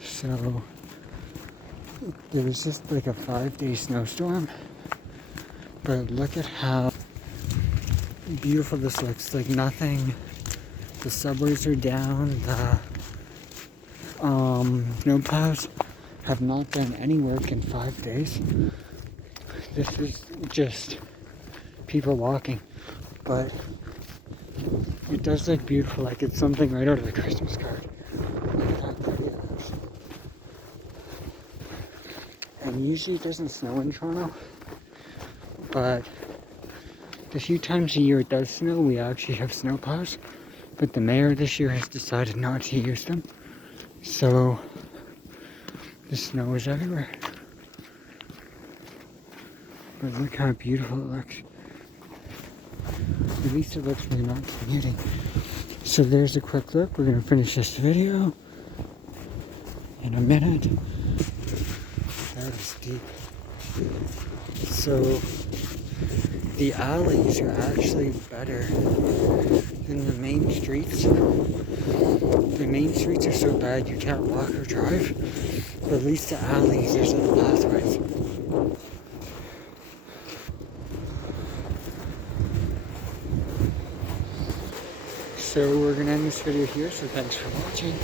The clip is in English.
So there was just like a 5-day snowstorm, but look at how beautiful this looks. Like nothing, the subways are down, the snowplows have not done any work in 5 days. This is just people walking, but it does look beautiful, like it's something right out of a Christmas card. Look at how pretty it looks. And usually it doesn't snow in Toronto, but the few times a year it does snow, we actually have snowplows. But the mayor this year has decided not to use them, so the snow is everywhere. But look how beautiful it looks. At least it looks when you're not commuting. So there's a quick look. We're going to finish this video in a minute. That is deep. So the alleys are actually better than the main streets. The main streets are so bad you can't walk or drive. But at least the alleys, there's little pathways. So we're going to end this video here, so thanks for watching.